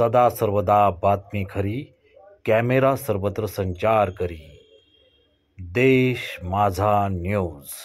सदा सर्वदा बातमी खरी, कॅमेरा सर्वत्र संचार करी। देश माझा न्यूज।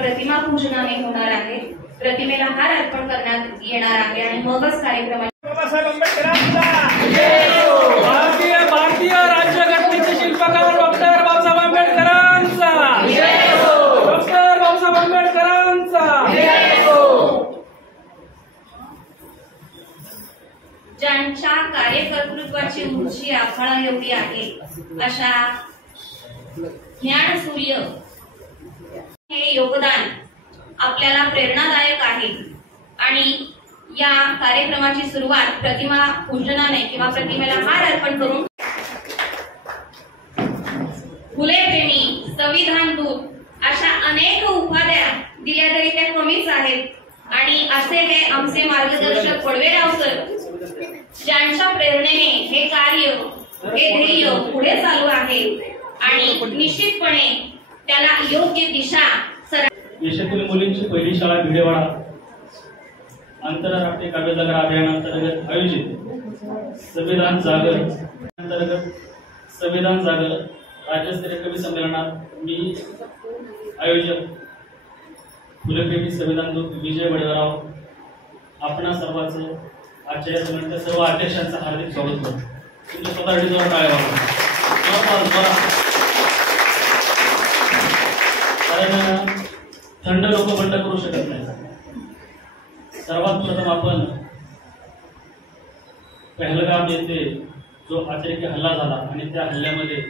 प्रतिमा पूजनाने होणार आहे। प्रतिमेला हार अर्पण करण्यात येणार आहे आणि मगच कार्यक्रमाची बाबासाहेब आंबेडकरांचा भारतीय राज्यघटनेचे शिल्पकार डॉक्टर बाबासाहेब आंबेडकरांचा डॉक्टर बाबासाहेब आंबेडकरांचा ज्यांच्या कार्यकर्तृत्वाची उंची आभाळा एवढी आहे अशा ज्ञानसूर्य हे योगदान आपल्याला प्रेरणादायक आहे आणि या कार्यक्रमाची सुरुवात प्रतिमा पूजनाने किंवा प्रतिमेला हार अर्पण करून फुले प्रेमी, संविधान दूत अशा अनेक उपाध्या दिल्या तरी त्या कमीच आहेत आणि असे हे आमचे मार्गदर्शक पडवेराव सर ज्यांच्या प्रेरणेने हे कार्य हे ध्येय पुढे चालू आहे आणि निश्चितपणे त्याला योग्य दिशा देशातील मुलींची पहिली शाळा भिडेवाडा आंतरराष्ट्रीय काव्यजागर अभियानांतर्गत आयोजित संविधान जागर राज्यस्तरीय कवी संमेलनात मी आयोजक फुलेप्रेमी संविधान दूत विजय बडेराव आपणा सर्वांचं आजच्या या संमेलनाच्या सर्व अध्यक्षांचं हार्दिक स्वागत करतो. तुमच्या स्वतःसाठी जोर टाळ्या वाजवा. कारण थंड लोक बंड करू शकत नाही. सर्वात प्रथम आपण पहलगाम येथे जो अतिरेकी हल्ला झाला आणि त्या हल्ल्यामध्ये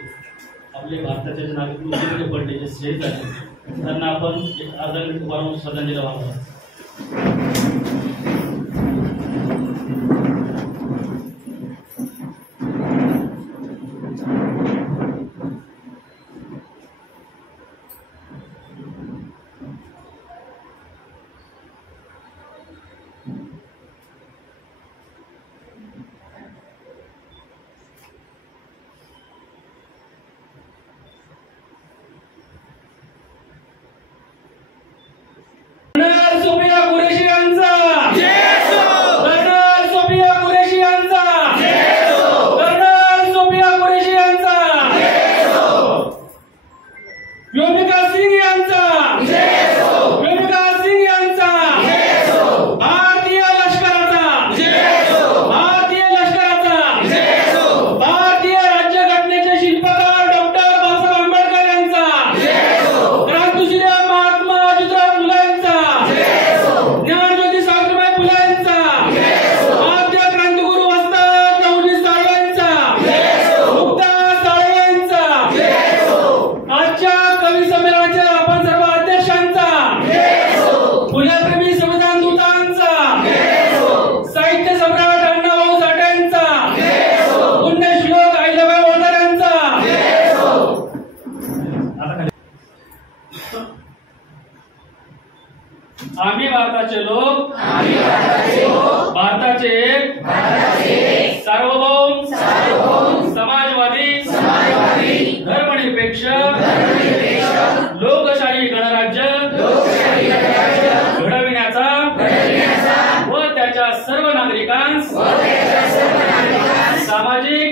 आपले भारताचे नागरिक मृत्यूमुखी पडले, जे शहीद झाले, त्यांना आपण एक अर्धा मिनिट उभा राहून श्रद्धांजली वाहतो. सोफिया कुरेशी यांचा कर्नल सोफिया कुरेशी यांचा कर्नल सोफिया कुरेशी यांचा व्योमिका सिंग यांचा व्योमिका सिंग यांचा भारतीय लष्कराचा भारतीय लष्कराचा भारतीय राज्यघटनेचे शिल्पकार डॉक्टर बाबासाहेब आंबेडकर यांचा क्रांतिसूर्य महात्मा ज्योतिराव फुले यांचा ज्ञानज्योती सावित्रीबाई फुले यांचा आद्य क्रांतिगुरु वस्ताद नवनीत साळवे यांचा मुक्ता साळवे यांचा आजच्या कवी संमेलनाच्या आपण सर्व अध्यक्षांचा फुलेप्रेमी संविधान दूतांचा साहित्य सम्राट अण्णाभाऊ साठे यांचा पुण्यश्लोक अहिल्याबाई होळकर यांचा आम्ही भारताचे लोक भारताचे एक सार्वभौम समाजवादी धर्मनिरपेक्ष लोकशाही गणराज्य घडविण्याचा व त्याच्या सर्व नागरिकांस सामाजिक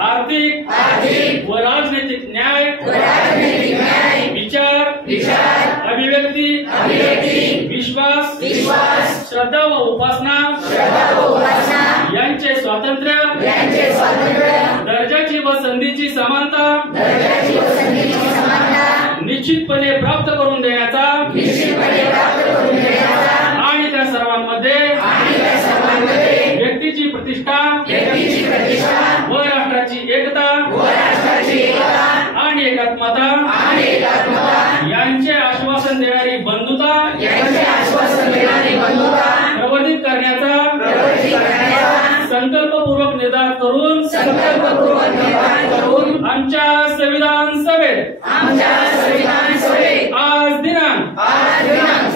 आर्थिक व राजनैतिक न्याय विचार अभिव्यक्ती विश्वास श्रद्धा व उपासना यांचे स्वातंत्र्य दर्जाची व संधीची समानता निश्चितपणे प्राप्त करून देण्याचा आणि त्या सर्वांमध्ये व्यक्तीची प्रतिष्ठा व राष्ट्राची एकता आणि एकात्मता यांचे आश्वासन देणारी बंधुता प्रवर्धित करण्याचा संकल्पपूर्वक निर्धार करून आमच्या संविधान सभेत आज दिनांक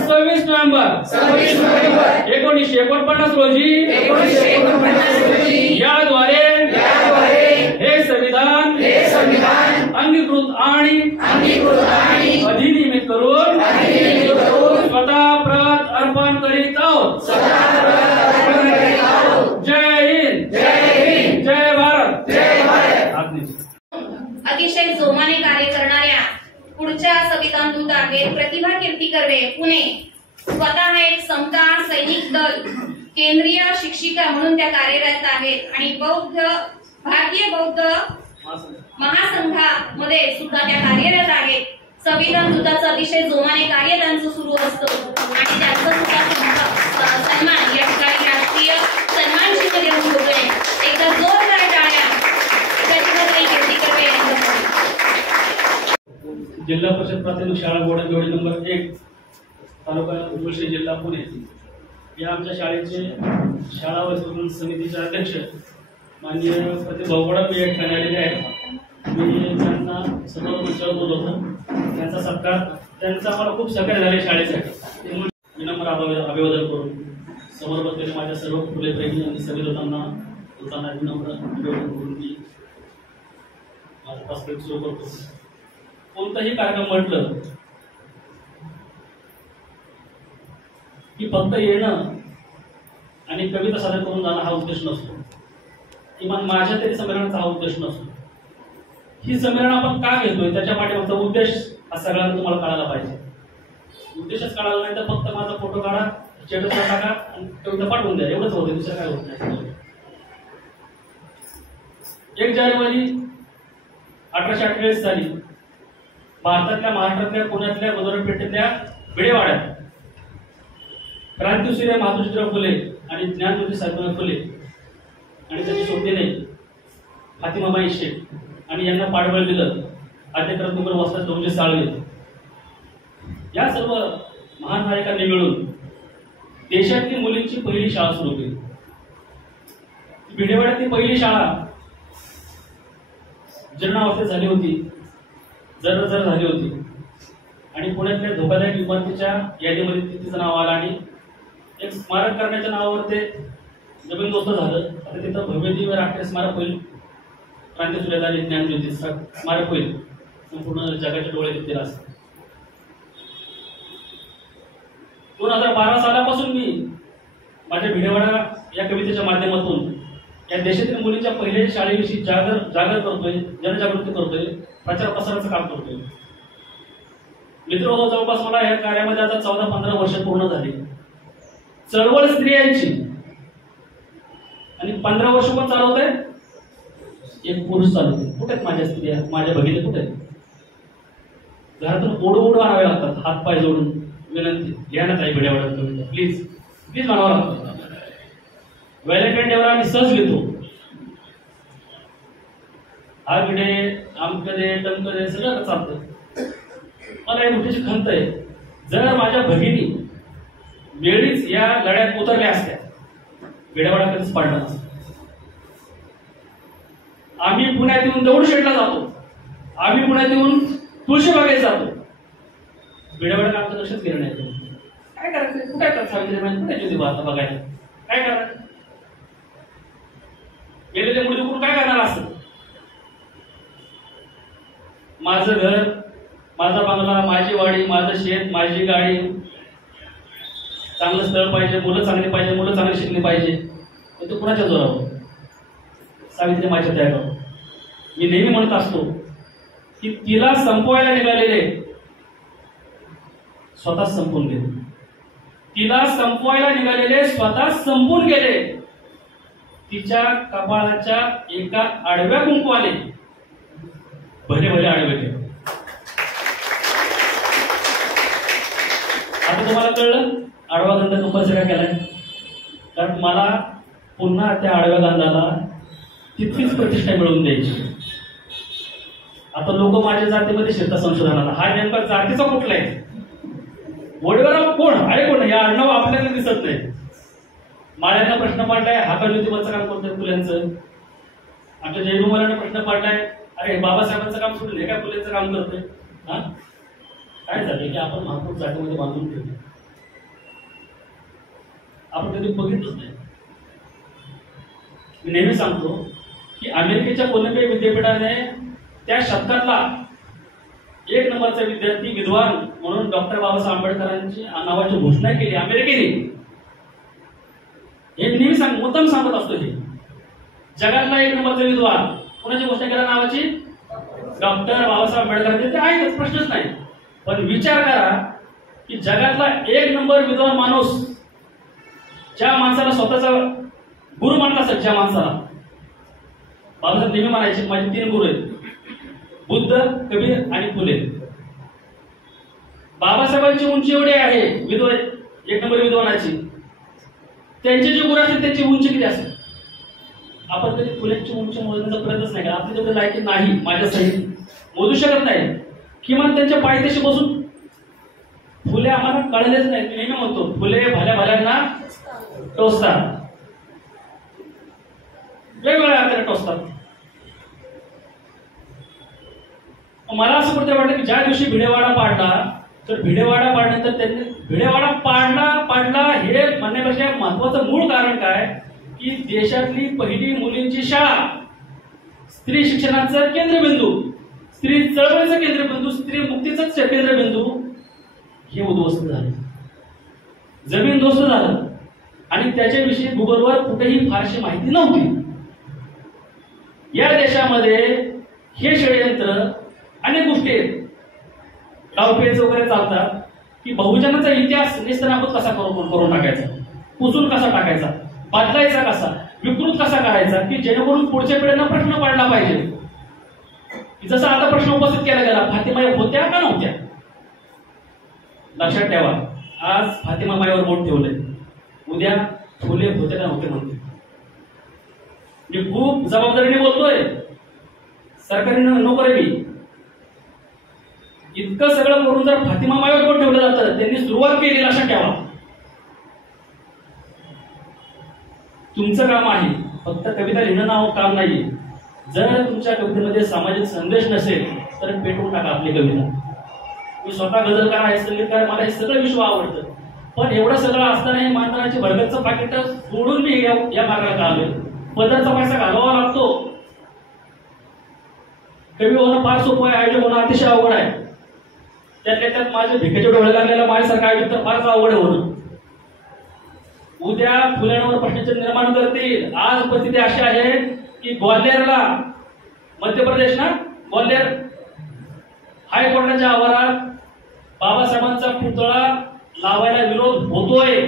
26 नोव्हेंबर 1949 रोजी याद्वारे हे संविधान अंगीकृत आणि अधिनियमित करून स्वतः प्रत अर्पण करीत आहोत. जय हिंद जय भारत. अतिशय जोमाने कार्य करणाऱ्या पुढच्या संविधान दूत आहेत प्रतिभा कीर्ती कर्वे पुणे. स्वतः एक समता सैनिक दल केंद्रीय शिक्षिका म्हणून त्या कार्यरत आहेत आणि भारतीय बौद्ध महासंघामध्ये सुद्धा त्या कार्यरत आहेत. संविधान दूताचं अतिशय जोमाने कार्य त्यांचं सुरू असतं आणि त्यांचं सुद्धा सन्मान या ठिकाणी राष्ट्रीय सन्मान चिन्ह देऊन होतोय. एकदा जोरदार टाळ्या प्रतिभा कीर्ती कर्वे यांच्यासाठी. जिल्हा परिषद प्राथमिक शाळा गोडंजोडी नंबर 1 तालुका मुळशी जिल्हा पुणे या आमच्या शाळेचे शाळा व संवर्धन समितीचे अध्यक्ष माननीय प्रतिभा गोडंबे या ठिकाणी आलेले आहेत. मी त्यांना सर्व मंचावर बोलवतो. त्यांचा सत्कार त्यांचा आम्हाला खूप सहकार्य झाले शाळेसाठी. विनम्र अभिवादन करून समोर बसलेले माझ्या सर्व फुलेप्रेमी आणि संविधानांना विनम्र अभिवादन करून मी माझा प्रस्ताव सुरू करतो. कोणताही कार्यक्रम म्हटलं फक्त येणं आणि कविता सादर करून जाणं हा उद्देश नसतो, किमान माझ्या तरी संमेलनाचा हा उद्देश नसतो. ही संमेलन आपण का घेतोय त्याच्या पाठीमागचा उद्देश हा सगळ्यांना तुम्हाला कळायला पाहिजे. उद्देशच कळाला नाही तर फक्त माझा फोटो काढा, स्टेटसला टाका आणि कविता पाठवून द्या, एवढंच होतं, दुसरं काय होत नाही. 1 जानेवारी 1848 साली भारतातल्या, महाराष्ट्रातल्या, पुण्यातल्या, बुधवारपेठेतल्या भिडेवाड्यात क्रांतीसूर्य महात्मा फुले आणि ज्ञानज्योती सावित्रीबाई फुले आणि त्यांची सोबतीने फातिमाबाई शेख आणि यांना पाठबळ दिलं आद्यक्रांतीकर वस्ताद दोनजे साळवे. या सर्व महान नायकांनी मिळून देशातली मुलींची पहिली शाळा सुरू केली. भिडेवाड्यातली पहिली शाळा जीर्णावस्थेत झाली होती, जर्जर झाली होती आणि पुण्यातल्या धोकादायक इमारतीच्या यादीमध्ये तिचं नाव आलं आणि एक स्मारक करण्याच्या नावावर ते जमीनदोस्त झालं. आता तिथं भव्यदिव्य राष्ट्रीय स्मारक होईल, क्रांतीसूर्य आणि ज्ञानज्योती स्मारक होईल, संपूर्ण जगाचे डोळे तिथे असतात. 2012 सालापासून मी माझ्या भिडेवाडा या कवितेच्या माध्यमातून या देशातील मुलींच्या पहिल्या शाळेविषयी जागर करतोय, जनजागृती करतोय, प्रचार प्रसाराचं काम करतोय. मित्र, जवळपास मला या कार्यामध्ये आता 14-15 वर्ष पूर्ण झाली. चळवळ स्त्रियांची आणि 15 वर्ष पण चालवत आहे, एक पुरुष चालवते. कुठे आहेत माझ्या स्त्रिया, माझ्या भगिनी कुठे आहेत? घरातून ओढ आणावे लागतात, हात पाय जोडून विनंती, घ्या ना ताई भिडेवाडा कविता, प्लीज प्लीज म्हणावं लागतं. व्हॅलेंटाईन डेला आम्ही सहज घेतो, हा भिडे आमकदे टमकदे सगळं चालतं. मला एक मोठीची खंत आहे, जर माझ्या भगिनी वेळीच या लढ्यात उतरल्या असत्या, भिडेवाडा कधीच पाडला नसता. आम्ही पुण्यात येऊन दगडूशेठला जातो, आम्ही पुण्यात येऊन तुळशीबागेत जातो, भिडेवाडा आमचं लक्षच गेलं नाही. काय करायचं, कुठे येतात सावित्रीबाई, कुठे ज्योतिबा आता बघायला, काय करायचं? गेलेले मुली करून काय करणार असं? माझं घर, माझा बंगला, माझी वाडी, माझं शेत, माझी गाडी, चांगलं स्थळ पाहिजे, मुलं चांगली पाहिजे, मुलं चांगली शिकली पाहिजे, तो कुणाच्या जोरावर? सावित्री माझ्या त्यागावर. मी नेहमी म्हणत असतो की तिला संपवायला निघालेले स्वतः संपून गेले, तिला संपवायला निघालेले स्वतः संपून गेले. तिच्या कपाळाच्या एका आडव्या कुंकवाने भले भले आडवे केले. आता तुम्हाला कळलं आडवा गंध कंपल्सरी केलाय, कारण मला पुन्हा त्या आडव्या गंधाला तितकीच प्रतिष्ठा मिळवून द्यायची. आता लोक माझ्या जातीमध्ये शिरतात संशोधनाला, हा नेमका जातीचा कुठला आहे, वडगाव कोण आहे, कोण या आडनाव आपल्याला दिसत नाही. माळ्यांना प्रश्न पडलाय, हा का ज्योतिबाचं काम करतोय फुल्यांचं. आमच्या जयभूमाला प्रश्न पडलाय, अरे बाबासाहेबांचं काम सोडून हे काय फुलेंचं काम करतोय. हा काय झालं की आपण महापूर जातीमध्ये बांधून ठेवतो, आपण कधी बघितलंच नाही. मी नेहमी सांगतो की अमेरिकेच्या कोलंबिया विद्यापीठाने त्या शतकातला 1 नंबरचा विद्यार्थी विद्वान म्हणून डॉक्टर बाबासाहेब आंबेडकरांची नावाची घोषणा केली अमेरिकेने. हे नेहमी मुद्दाम सांगत असतो, हे जगातला 1 नंबरचा विद्वान कोणाची घोषणा केल्या नावाची? डॉक्टर बाबासाहेब आंबेडकर. ते आहेच, प्रश्नच नाही. पण विचार करा की जगातला 1 नंबर विद्वान माणूस, ज्या माणसाला स्वतःचा गुरु मानला असेल, ज्या माणसाला बाबासाहेब नेहमी म्हणायचे माझे 3 गुरु आहेत, बुद्ध, कबीर आणि फुले. बाबासाहेबांची उंची एवढी आहे विद्वान 1 नंबर विद्वानाची, त्यांची जी गुरु असते त्यांची उंची किती असते? आपण कधी फुलेंची उंची मोजण्याचा प्रयत्नच नाही केला. आपली तेवढी लायकी नाही, माझ्या सहित मोजू शकत नाही. किमान त्यांच्या पायथ्याशी बसून फुले आम्हाला कळलेच नाही. मी नेहमी म्हणतो फुले भल्या भल्यांना टोचतात, वेगवेगळ्या अर्थाने टोचतात. मला असं कुठे वाटतं की ज्या दिवशी भिडेवाडा पाडला, तर भिडेवाडा पाडल्यानंतर त्यांनी भिडेवाडा पाडला हे म्हणण्यापेक्षा महत्वाचं मूळ कारण काय की देशातली पहिली मुलींची शाळा, स्त्री शिक्षणाचं केंद्रबिंदू, स्त्री चळवळीचं केंद्रबिंदू, स्त्री मुक्तीचं केंद्रबिंदू हे उद्ध्वस्त झाले. जमीन दोस्त झालं आणि त्याच्याविषयी गुगलवर कुठेही फारशी माहिती नव्हती. या देशामध्ये हे षडयंत्र अनेक गोष्टी आहेत, डावपेच वगैरे चालतात की बहुजनाचा इतिहास नेस्तनाबूत कसा करून टाकायचा, पुसून कसा टाकायचा, बदलायचा कसा, विकृत कसा करायचा की जेणेकरून पुढच्या पिढ्यांना प्रश्न पडला पाहिजे. जसा आता प्रश्न उपस्थित केला गेला, फातिमा होत्या का नव्हत्या? लक्षात ठेवा, आज फातिमा माईवर बोट ठेवलंय, उद्या फुले होते का नव्हते म्हणते. मी खूप जबाबदारीने बोलतोय, सरकारी नोकर आहे मी. इतकं सगळं करून जर फातिमा माईवर बोट ठेवलं जातं, त्यांनी सुरुवात केली लक्षात ठेवा. तुमचं काम आहे, फक्त कविता लिहिणं काम नाहीये. जर तुमच्या कवितेमध्ये सामाजिक संदेश नसेल तर पेटवून टाका आपली कविता. मी स्वतः गझलकार आहे, संगीतकार, मला हे सगळं विश्व आवडतं. पण एवढं सगळं असतानाही मानधनाची भरगतचं पाकिट सोडून मी या मार्गाला आलोय. पदरचा पैसा घालवावा लागतो. कवी होणं फार सोपं आहे, आयोजक होणं अतिशय अवघड आहे. त्यातल्या त्यात माझे भिकेचे डोळे लागलेला माझ्यासारखा आयोजक तर फारच अवघड होणं. उद्या फुल्यांवर प्रश्नचिन्ह निर्माण करतील. आज परिस्थिती अशी आहे की ग्वाल्हेरला, मध्य प्रदेश ना, ग्वाल्हेर हायकोर्टाच्या आवारात बाबासाहेबांचा पुतळा लावायला विरोध होतोय.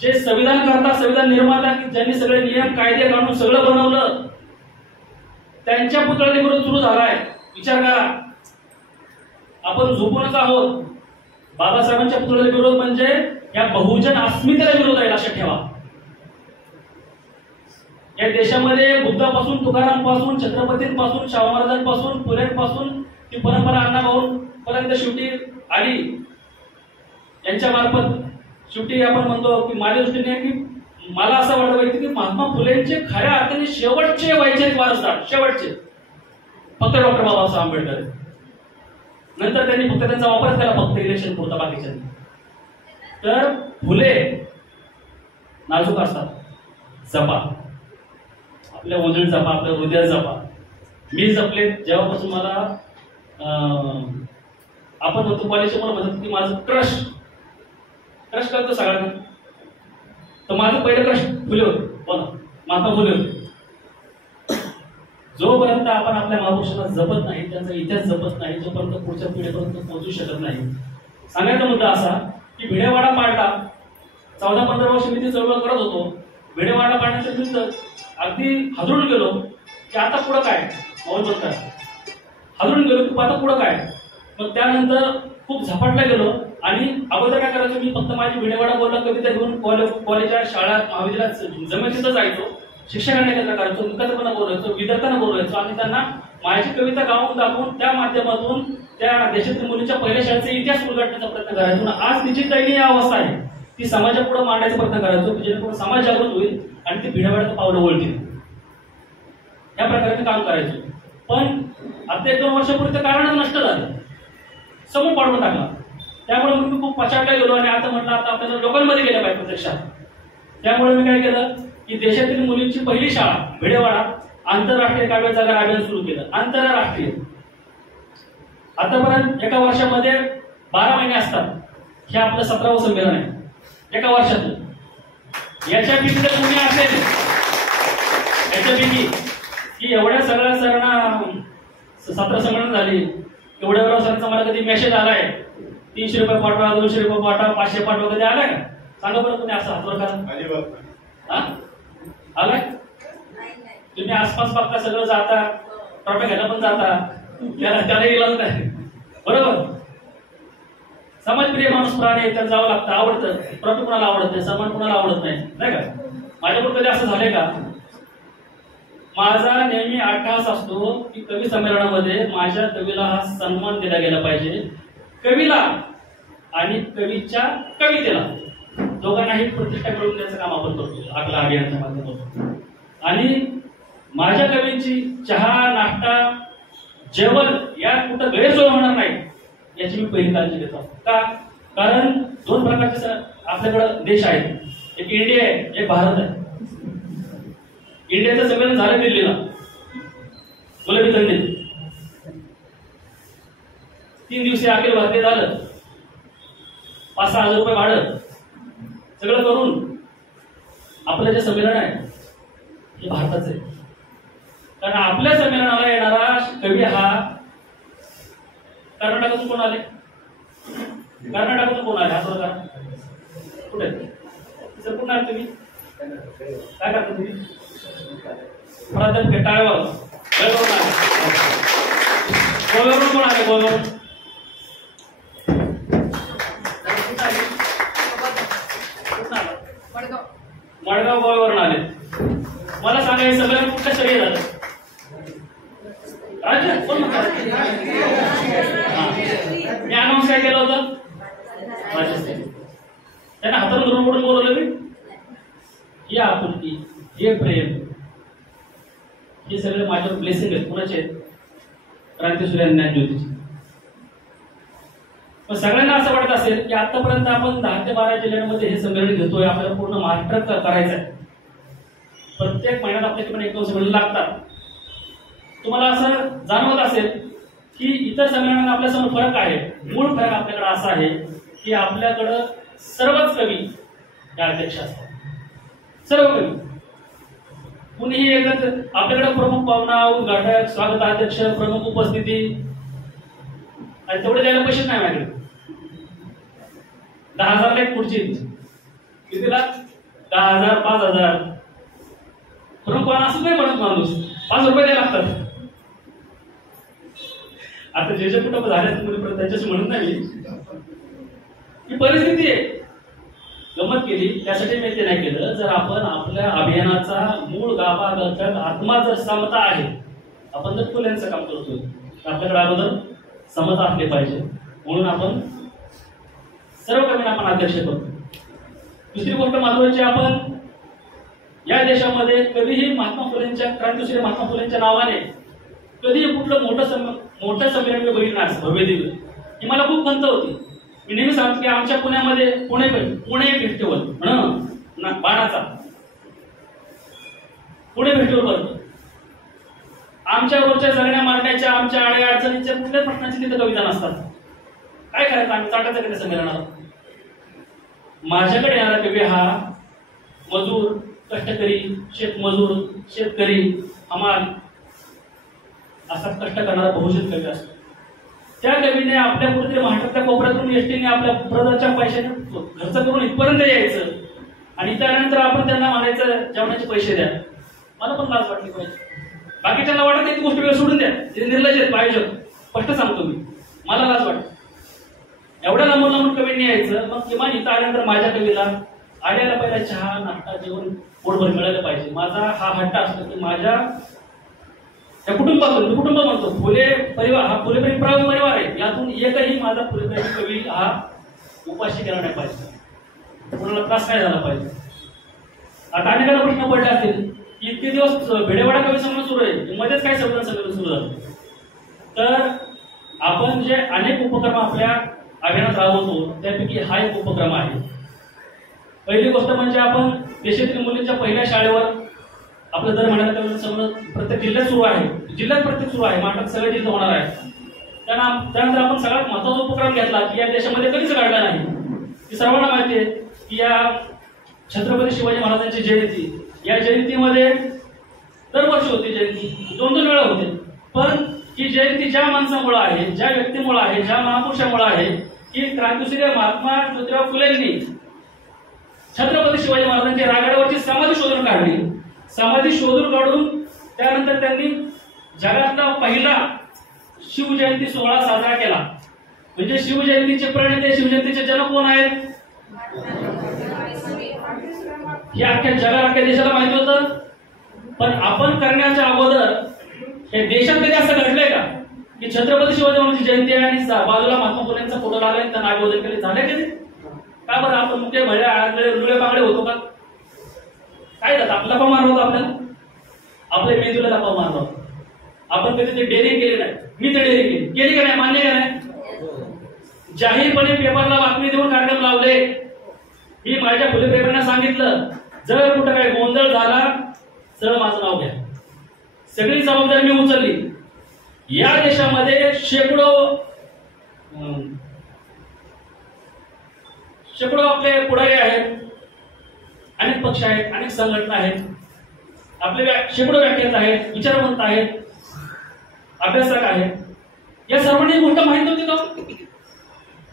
जे संविधान करता, संविधान निर्माता, की ज्यांनी सगळे नियम कायदे काढून सगळं बनवलं, त्यांच्या पुतळ्याला विरोध सुरू झालाय. विचार करा, आपण झोपूनच आहोत. बाबासाहेबांच्या पुतळ्याला विरोध म्हणजे या बहुजन अस्मितेला विरोध आहे, लक्षात ठेवा. या देशामध्ये बुद्धापासून, तुकारामपासून, छत्रपतींपासून, शाहू महाराजांपासून, फुलेंपासून ती परंपरा अण्णाभाऊ पर्यंत शेवटी आली. यांच्या मार्फत शेवटी आपण म्हणतो की माझ्या दृष्टीने की मला असं वाटतं की महात्मा फुलेंचे खऱ्या अर्थाने शेवटचे वैचारिक वारसदार, शेवटचे फक्त डॉक्टर बाबासाहेब आंबेडकर. नंतर त्यांनी फक्त त्यांचा वापरच केला, फक्त इलेक्शन पुरता, बाकीच्या. तर फुले नाजूक असतात, जपा आपल्या ओंजळीत जपा, आपल्या हृदयात जपा. मी जपले जेव्हापासून मला आपण म्हणतो कॉलेजचे मला म्हणतात की माझं क्रश करतो सगळ्यांना. तर माझं पहिलं क्रश फुले होते, बोला महात्मा फुले होते. जोपर्यंत आपण आपल्या महापुरुषांना जपत नाही, त्यांचा इतिहास जपत नाही, जोपर्यंत पुढच्या पिढीपर्यंत पोहोचू शकत नाही. सांगायचा मुद्दा असा की भिडेवाडा पाडला, 14-15 वर्ष मी ती चळवळ करत होतो. भिडेवाडा पाडण्याच्या विरुद्ध अगदी हादरून गेलो की आता पुढं काय, माहोल बनतात, हादरून गेलो की आता पुढं काय. मग त्यानंतर खूप झपाटला गेलो आणि अगोदर काय करायचो, मी फक्त माझी भिडेवाडा बोलला कविता घेऊन कॉलेजच्या शाळा महाविद्यालयात जमेतीतच जायचो, शिक्षकांना एकत्र करायचो, मित्रांना बोलायचो, विद्यार्थ्यांना बोलायचो आणि त्यांना माझी कविता गाऊन दाखवून त्या माध्यमातून त्या देशातील मुलींच्या पहिल्या शाळेचा इतिहास उलगडण्याचा प्रयत्न करायचो. आज तिची दयनीय अवस्था आहे, ती समाजापुढे मांडायचा प्रयत्न करायचो जेणेकरून समाज जागृत होईल आणि ती भिडेवाड्याचं पावलं वळतील. या प्रकारे काम करायचो. पण आता 1-2 वर्षापूर्वी ते कारण नष्ट झालं, समोर पाडून टाकला. त्यामुळे मी खूप पछाडला गेलो आणि आता म्हटलं आता आपल्याला लोकांमध्ये गेल्या पाहिजे प्रत्यक्षात. त्यामुळे मी काय केलं की देशातील मुलींची पहिली शाळा भिडेवाडा आंतरराष्ट्रीय काव्य जागर अभियान सुरू केलं. आंतरराष्ट्रीय आतापर्यंत एका वर्षामध्ये 12 महिने असतात. हे आपलं 17वं संमेलन आहे एका वर्षातून. याच्यापैकी जर कोणी असेल याच्यापैकी की एवढ्या सगळ्या सरांना 17 संमेलन झाली, एवढ्या सरांचा मला कधी मेसेज आलाय 300 रुपये पाठवा, 200 रुपये पाठवा, 500 पाठवा, कधी आलाय का? सांगा बरं कोणी असं हातवर करा. आलाय? तुम्ही आसपास बघता, सगळं जाता, ट्रॉफी घ्यायला पण जाता, त्याला इलाज नाही, बरोबर. समाजप्रिय माणूस प्राणी आहे, त्याला जावं लागतं, आवडतं. ट्रॉफी कुणाला आवडत नाही, सन्मान कुणाला आवडत नाही, नाही का? माझ्याकडून कधी असं झालंय का? माझा नेहमी अट्टहास असतो की कवी संमेलनामध्ये माझ्या कवीला हा सन्मान दिला गेला पाहिजे. कवीला आणि कवीच्या कवितेला दोघांनाही प्रतिष्ठा मिळवून द्यायचं काम आपण करतो आपल्या अभियानाच्या माध्यमातून. आणि माझ्या कवींची चहा, नाश्ता, जेवण यात कुठं गैरसोय होणार नाही याची मी पहिली काळजी घेतो. का? कारण 2 प्रकारचे आपल्याकडे देश आहेत, एक इंडिया आहे, एक भारत आहे. इंडियाचं संमेलन झालं दिल्लीला, गुलाबी थंडीत 3 दिवसीय अखिल भारतीय झालं. 5,000-6,000 रुपये भाडं सगळं करून आपलं जे संमेलन आहे हे भारताचं आहे. कारण आपल्या संमेलनाला येणारा कवी हा कर्नाटकातून कोण आले? कर्नाटकातून कोण आले? हात वर करा. कुठे सर कोण आले तुम्ही? काय करता तुम्ही? प्राध्यापक टाळेवर गोव्यावरून कोण आले? गोव्यावरून मडगाव गोव्यावरून आले. मला सांगा हे सगळं कुठल्या शरीर झालं? राज्य कोण म्हणतात? मी अनाऊन्स काय केलं होतं? राजस्थान. त्यांना हातानं धरून ओढून बोलवलं मी. ही आपुलकी, हे प्रेम, हे सगळे माझ्यावर ब्लेसिंग आहेत. कुणाचे आहेत? क्रांतीसूर्य ज्ञानज्योतीचे. पण सगळ्यांना असं वाटत असेल की आतापर्यंत आपण 10 ते 12 जिल्ह्यांमध्ये हे संमेलन घेतोय, आपल्याला पूर्ण महाराष्ट्रात करायचं आहे. प्रत्येक महिन्यात आपल्याकडे 1-2 संमेलन लागतात. तुम्हाला असं जाणवत असेल की इतर संमेलनांना आपल्यासमोर फरक आहे. मूळ फरक आपल्याकडे असा आहे की आपल्याकडं सर्वच कवी या अध्यक्ष असतात. सर्व कवी कुणीही एकच. आपल्याकडे प्रमुख पाहुणा, उद्घाटक, स्वागताध्यक्ष, प्रमुख उपस्थिती आणि तेवढे द्यायला पैसे नाही माझ्याकडे. 10,000 एक खुर्ची. कितीला? 10,000, 5,000. प्रमुख पाहुणा असं नाही म्हणत माणूस. 5 रुपये द्यायला लागतात. आता जे कुटुंब झाले त्याच्याशी म्हणत नाही ही परिस्थिती आहे. गमत केली त्यासाठी मी ते नाही केलं. जर आपण आपल्या अभियानाचा मूळ गाभा घटक आत्मा जर समता आहे, आपण जर फुल्यांचं काम करतोय तर आपल्याकडे अगोदर समता असली पाहिजे. म्हणून आपण सर्व कवींना आपण अध्यक्ष करतो. दुसरी गोष्ट महत्वाची, आपण या देशामध्ये कधीही महात्मा फुलेंच्या, क्रांतीसूर्य महात्मा फुलेंच्या नावाने कधीही कुठलं मोठं संमेलन मी बघितलं नाही भव्य दिव्य. ही मला खूप खंत होती. मी नेहमी सांगतो की आमच्या पुण्यामध्ये पुणे फेस्टिवल बाणाचा पुणे फेस्टिवल भरतो. आमच्या रोजच्या जगण्या मारण्याच्या, आमच्या आड्या अडचणीच्या कुठल्याच प्रश्नाची तिथे कविता नसतात. काय करायचं? आम्ही चाटायचं कधी संमेलनाला? माझ्याकडे येणारा कवी हा मजूर, कष्टकरी, शेतमजूर, शेतकरी, हमाल असा कष्ट करणारा बहुशेत कवी असतो. त्या कवीने आपल्या कुठेतरी महाराष्ट्राच्या कोपऱ्यातून एसटीने आपल्या प्रजाच्या पैशाने खर्च करून इथपर्यंत यायचं आणि त्यानंतर आपण त्यांना म्हणायचं जेवणाचे पैसे द्या. मला पण लाज वाटली पाहिजे. बाकीच्यांना वाटत नाही ती गोष्ट वेळ सोडून द्या, ते निर्लज्ज आहेत पाहिजे. स्पष्ट सांगतो मी, मला लाज वाटत. एवढ्या लांबून कवींनी यायचं. मग किमान इथं आल्यानंतर माझ्या कवीला आल्याला पहिला चहा, नाश्ता, जेवण पोटभर मिळालं पाहिजे. माझा हा हट्ट असतो की माझ्या त्या कुटुंबातून, कुटुंब म्हणतो फुले परिवार, हा फुले परिवार आहे, यातून एकही माझा फुले कवी हा उपाशी केला नाही पाहिजे, कोणाला त्रास नाही झाला पाहिजे. आता अनेकांना प्रश्न पडले असतील की इतके दिवस भिडेवाडा कवी संमेलन सुरू आहे, मध्येच काय संमेलन सुरू झालं. तर आपण जे अनेक उपक्रम आपल्या अभियानात राबवतो त्यापैकी हा एक उपक्रम आहे. पहिली गोष्ट म्हणजे आपण देशातील मुलींच्या पहिल्या शाळेवर आपलं दर महिन्याला कवी संमेलन प्रत्येक जिल्ह्यात सुरू आहे. जिल्ह्यात प्रत्येक सुरू आहे, महाराष्ट्रात सगळे जिल्हे होणार आहे. त्यानंतर आपण सगळ्यात महत्वाचा उपक्रम घेतला की या देशामध्ये कधीच घडला नाही, की सर्वांना माहिती आहे की या छत्रपती शिवाजी महाराजांची जयंती, या जयंतीमध्ये दरवर्षी होती जयंती, 2-2 वेळा होते. पण ही जयंती ज्या माणसामुळे आहे, ज्या व्यक्तीमुळे आहे, ज्या महापुरुषामुळे आहे की क्रांतीसूर्य महात्मा ज्योतिराव फुलेंनी छत्रपती शिवाजी महाराजांच्या रायगडावरची समाधी शोधून काढली. समाधी शोधून काढून त्यानंतर त्यांनी जगातला पहिला शिवजयंती सोहळा साजरा केला. म्हणजे शिवजयंतीचे प्रणेते, शिवजयंतीचे जनक कोण आहेत हे अख्ख्या जगाला, अख्ख्या देशाला माहिती होतं. पण आपण करण्याच्या अगोदर हे देशात कधी असं घडलंय का की छत्रपती शिवाजी महाराजांची जयंती आहे आणि बाजूला महात्मा फुलेंचा फोटो लागलाय, त्यांना अभिवादन केले, झाले कधी? का बरं आपण मुके भळे आळले रुळे बांगडे होतो का? काय झालं? आपला लपा मारला होता, आपल्याला आपल्या मेंदूला लपा मारला होता. आपण कधी ते डेअरिंग केली नाही. मी तर डेअरिंग केली का नाही? मान्य का नाही? जाहीरपणे पेपरला बातमी देऊन कार्यक्रम लावले. मी माझ्या फुले पेपरना सांगितलं जर कुठं काही गोंधळ झाला सरळ माझं नाव घ्या. सगळी जबाबदारी मी उचलली. या देशामध्ये शेकडो शेकडो आपले पुढारी आहेत, अनेक पक्ष आहेत, अनेक संघटना आहेत, आपले शेकडो व्याख्याते आहेत, विचारवंत आहेत, अभ्यासक आहेत. या सर्वांनी गोष्ट माहिती होती का?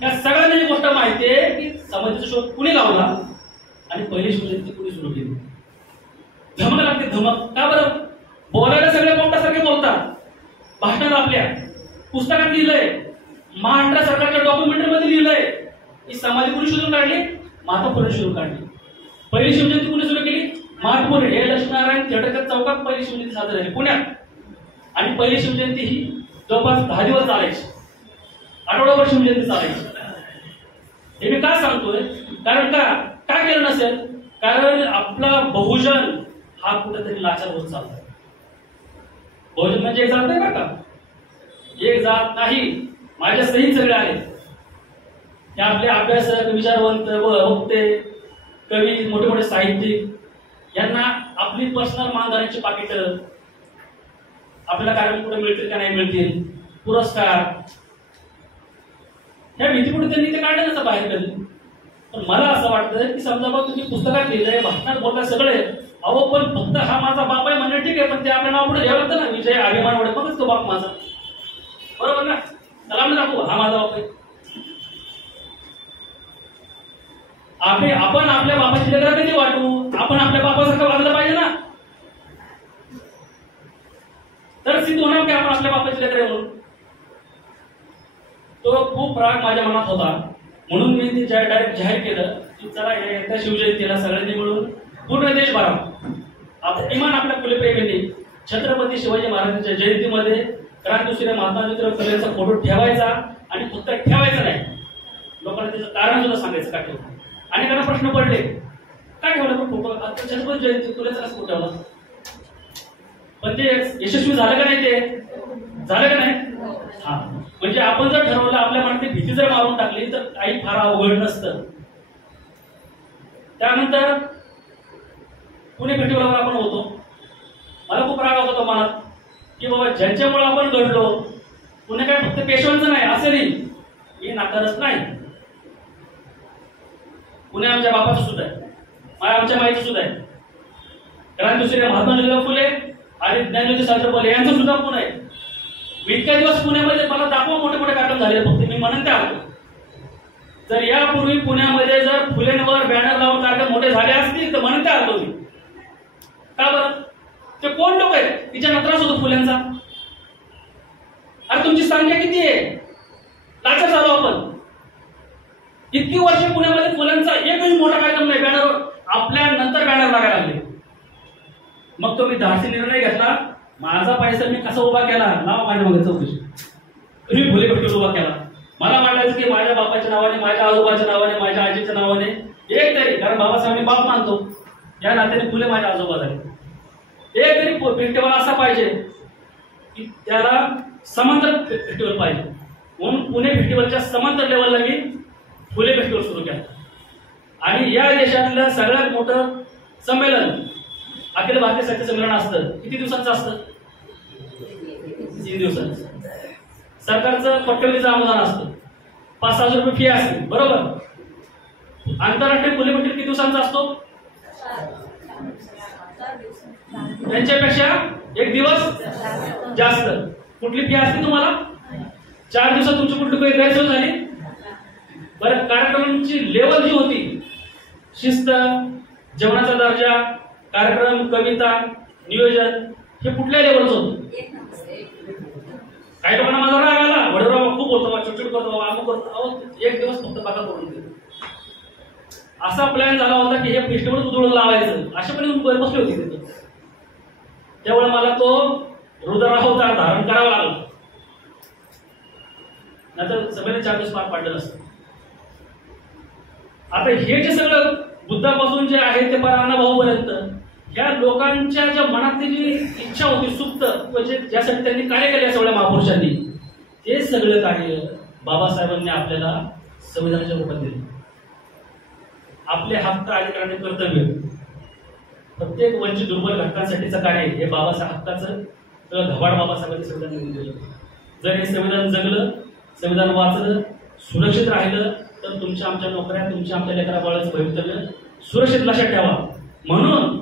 या सगळ्यांना ही गोष्ट माहिती आहे की समाजाचा शोध कुणी लावला आणि पहिली शिवजयंती कुणी सुरू केली. धमक लागते, धमक. का बरं? बोलायला सगळे पोपटासारखे बोलतात, भाषणात आपल्या पुस्तकात लिहिलंय, महाराष्ट्र सरकारच्या डॉक्युमेंटरी मध्ये लिहिलंय की समाधी कुणी शोधून काढली? महात्मा फुले शोधून काढली. पहिली शिवजयंती कुणी सुरू केली? महात्मा फुले. हे लक्ष्मीनारायण थिएटरच्या चौकात पहिली शिवजयंती साजरी झाली पुण्यात. आणि पहिली शिवजयंती ही जवळपास 10 दिवस चालायची, आठवडाभर शिवजयंती चालायची. हे मी का सांगतोय? कारण काय केलं नसेल? कारण आपला बहुजन हा कुठेतरी लाचार होत चाललाय. बहुजन म्हणजे एक जात नाही बरं का, एक जात नाही. माझ्या सही सगळे आले ते आपले अभ्यासक, विचारवंत, वक्ते, कवी, मोठे मोठे साहित्यिक यांना आपली पर्सनल मानधनाची पाकिट, आपल्याला कार्यक्रम कुठे मिळतील का नाही मिळतील, पुरस्कार, ह्या भीतीपुढे त्यांनी ते काढलं नसतं बाहेर कधी. पण मला असं वाटतं की समजा बघ तुम्ही पुस्तकात लिहिलंय, भाषणात बोलताय सगळे, अहो पण फक्त हा माझा बाप आहे म्हणणं ठीक आहे, पण ते आपल्या नाव पुढे घ्यावं लागतं ना. विजय अभिमान वडे, मगच तो बाप माझा, बरोबर ना? त्याला आपण दाखवू हा माझा बाप आहे. आपण आपल्या बापाची लेकरं कधी वाटू? आपण आपल्या बापासारखं वागलं पाहिजे ना, तर सिद्ध होणार की आपण आपल्या बापाची लेकरं म्हणून. तो खूप राग माझ्या मनात होता, म्हणून मी ते डायरेक्ट जाहीर केलं की चला एकदा शिवजयंतीला सगळ्यांनी मिळून पूर्ण देशभरात आपण किमान आपल्या फुलेप्रेमींनी छत्रपती शिवाजी महाराजांच्या जयंतीमध्ये क्रांतीसूर्य महात्मा ज्योतिराव फुलेंचा फोटो ठेवायचा. आणि फक्त ठेवायचा नाही, लोकांना त्याचं कारण सुद्धा सांगायचं का ठेवलं. अनेकांना प्रश्न पडले काय ठेवलं पण फोटो? आता छत्रपती जयंती फुलेचा कसं फोटो ठेवला? पण ते यशस्वी झालं का नाही? ते झालं का नाही? हा, म्हणजे आपण जर ठरवलं, आपल्या मनात भीती जर मारून टाकली तर काही फार अवघड नसतं. त्यानंतर पुणे फेस्टिवलवर आपण होतो. मला खूप राग होता मनात की बाबा ज्यांच्यामुळे आपण घडलो, पुणे काय फक्त पेशवांचं नाही असं नाही, मी नाकारत नाही. पुणे आमच्या बापाचं सुद्धा आहे, आमच्या माईचं सुद्धा आहे. क्रांतीसूर्य महात्मा ज्योतिराव फुले आणि ज्ञानज्योती सावित्रीबाई फुले यांचं सुद्धा पुणे आहे. इतक्या दिवस पुण्यामध्ये मला दाखवा मोठे मोठे कार्यक्रम झाले, फक्त मी म्हणत आलो. जर यापूर्वी पुण्यामध्ये जर फुलेंवर बॅनर लावून कार्यक्रम मोठे झाले असतील तर म्हणत आलो मी. का बरं? ते कोण लोक आहेत तिच्या त्रास होतो फुल्यांचा? अरे तुमची संख्या किती आहे? लाचा झालो आपण. इतकी वर्ष पुण्यामध्ये फुल्यांचा एकही मोठा कार्यक्रम नाही, बॅनरवर आपल्या नंतर बॅनर लागायला लागले. मग तो मी धाडसी निर्णय घेतला, माझा पैसा मी कसा उभा केला, नाव माझ्या मागे चौकशी. मी फुले फेस्टिवल उभा केला. मला वाटायचं की माझ्या बापाच्या नावाने, माझ्या आजोबाच्या नावाने, माझ्या आजीच्या नावाने एक तरी, कारण बाबासाहेब मी बाप मानतो, या नात्याने फुले माझ्या आजोबा झाले, एक तरी फेस्टिवल असा पाहिजे की त्याला समांतर फेस्टिवल पाहिजे. म्हणून पुणे फेस्टिवलच्या समांतर लेवलला मी फुले फेस्टिवल सुरू केला. आणि या देशातलं सगळ्यात मोठं संमेलन अखिल भारतीय साहित्य संमेलन असतं. किती दिवसांचं असतं? 3 दिवसांचं. सरकारचं कोट्यवधीचं अनुदान असतं, 5,000 रुपये फी असते, बरोबर. आंतरराष्ट्रीय फुले फेस्टिवल किती दिवसांचा असतो? त्यांच्यापेक्षा 1 दिवस जास्त. कुठली फी असते तुम्हाला? 4 दिवसात तुमची कुठली काही गैरसोय झाली? बरं, कार्यक्रमांची लेवल जी होती, शिस्त, जेवणाचा दर्जा, कार्यक्रम, कविता, नियोजन, हे कुठल्या लेवलचं होतं? काही लोकांना माझा राग आला, वडराव खूप होतो, चिडचिड करतो, अमुक करतो. 1 दिवस फक्त बघा करून दिले. असा प्लॅन झाला होता की हे फेस्टिवल उधळून लावायचं, अशा पण बसले होते तिथे. त्यामुळे मला तो रुद्रावतार धारण करावा लागला, नंतर सगळ्यांनी 4 दिवस पार पाडलं नसतं. आता हे जे सगळं बुद्धापासून जे आहे ते पार अण्णाभाऊ पर्यंत, या लोकांच्या ज्या मनातली जी इच्छा होती सुप्त, म्हणजे ज्यासाठी त्यांनी कार्य केले सगळ्या महापुरुषांनी, ते सगळं कार्य बाबासाहेबांनी आपल्याला संविधानाच्या रूपात दिले. आपले हक्क, अधिकार आणि कर्तव्य, प्रत्येक वंचित दुर्बल घटकांसाठीचं कार्य, हे बाबासाहेब हक्काचं धबाड बाबासाहेबांनी संविधान दिलं. जर हे संविधान जगलं, संविधान वाचलं, सुरक्षित राहिलं, तर तुमच्या आमच्या नोकऱ्या, तुमच्या आमच्या लेकरा बाळाचं भवितव्य सुरक्षित लक्षात ठेवा. म्हणून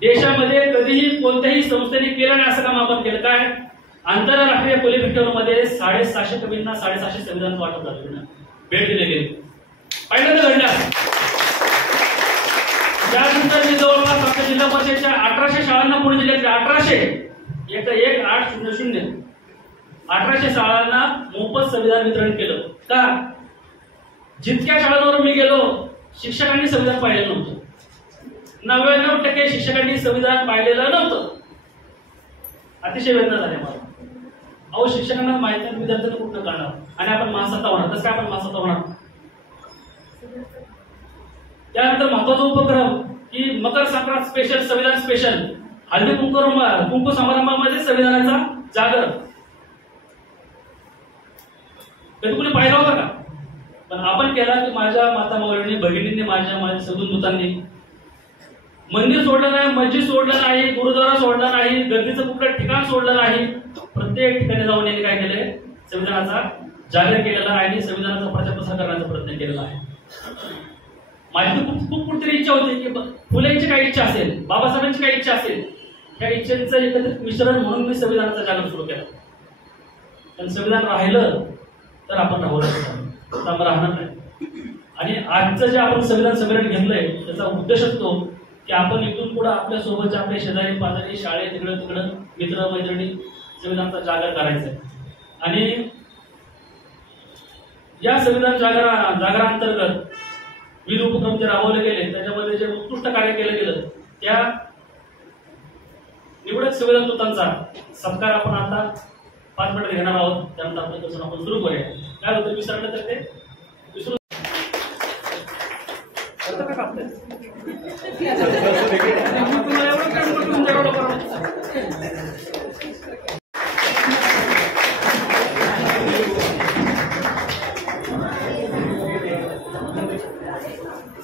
देशामध्ये कधीही कोणत्याही संस्थेने केलं नाही असं काम आपण केलं. काय आंतरराष्ट्रीय पोलीस फेस्टिवलमध्ये 750 कवींना 750 संविधान वाटप झालं, भेट दिली गेली. पहिल्यांदा घडलं. त्यानंतर मी जवळपास आमच्या जिल्हा परिषदेच्या 1800 शाळांना, पुणे जिल्ह्यातल्या 1800 शाळांना मोफत संविधान वितरण केलं. का? जितक्या शाळांवर मी गेलो शिक्षकांनी संविधान पाहिलेलं नव्हतं. 99% शिक्षकांनी संविधान पाहिलेलं नव्हतं. अतिशय वेदना झाल्या मला. अहो, शिक्षकांना माहिती नाही, विद्यार्थ्यांना कुठं करणार आणि आपण महासत्ता होणार. तसं काय आपण महासत्ता होणार? त्यानंतर महत्वाचा उपक्रम की मकर संक्रांत स्पेशल, संविधान स्पेशल, हळदी कुंकू समारंभामध्ये संविधानाचा जागर. कधी कुणी पाहिला होता का? पण आपण केला की माझ्या माता मौलींनी, भगिनींनी, माझ्या सदून दूतांनी मंदिर सोडलं नाही, मस्जिद सोडलं नाही, गुरुद्वारा सोडला नाही, गर्दीचं कुठलं ठिकाण सोडलं नाही. प्रत्येक ठिकाणी जाऊन यांनी काय केलंय? संविधानाचा जागर केलेला आहे आणि संविधानाचा प्रचार प्रसार करण्याचा प्रयत्न केलेला आहे. माझी खूप कुठतरी इच्छा होती की फुलेंची काही इच्छा असेल, बाबासाहेबांची काही इच्छा असेल, त्या इच्छेचं एकत्रित मिश्रण म्हणून मी संविधानाचा जागर सुरू केला. पण संविधान राहिलं तर आपण राहू राहणार नाही. आणि आजचं जे आपण संविधान संमेलन घेतलंय त्याचा उद्देश असतो की आपण इथून पुढे आपल्या सोबतच्या, आपल्या शेजारी पाजारी, शाळेत तिकडं मित्र मैत्रिणी संविधानाचा जागर करायचा आहे. आणि या संविधान जागरांतर्गत विविध उपक्रम जे राबवले गेले त्याच्यामध्ये जे उत्कृष्ट कार्य केलं गेलं त्या निवडक संविधान दूतांचा सत्कार आपण आता 5 मिनिटात घेणार आहोत. त्यानंतर आपलं दर्शन आपण सुरू करूया. काय होतं विसरलं तर ते विसरू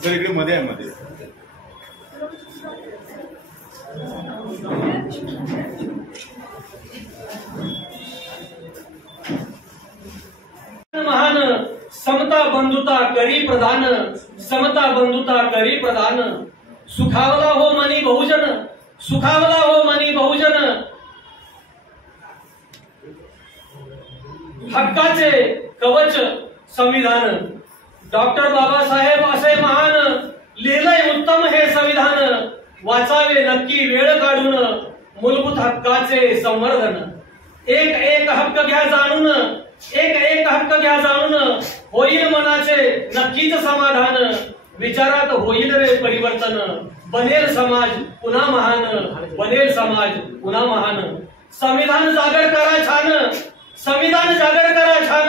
सर इकडे मध्ये आहे मध्ये. महान समता बंधुता करी प्रधान, समता बंधुता करी प्रधान, सुखावला हो मनी बहुजन, सुखावला हो मनी बहुजन, हक्काचे कवच संविधान. डॉक्टर बाबासाहेब असे महान लिहिलंय उत्तम हे संविधान, वाचावे नक्की वेळ काढून मूलभूत हक्काचे संवर्धन. एक एक हक्क घ्या जाणून, एक एक हक्क घ्या जाणून, होईल मनाचे नक्कीच समाधान, विचारात होईल रे परिवर्तन, बनेल समाज पुन्हा महान, बनेल समाज पुन्हा महान. संविधान जागर करा छान, संविधान जागर करा छान,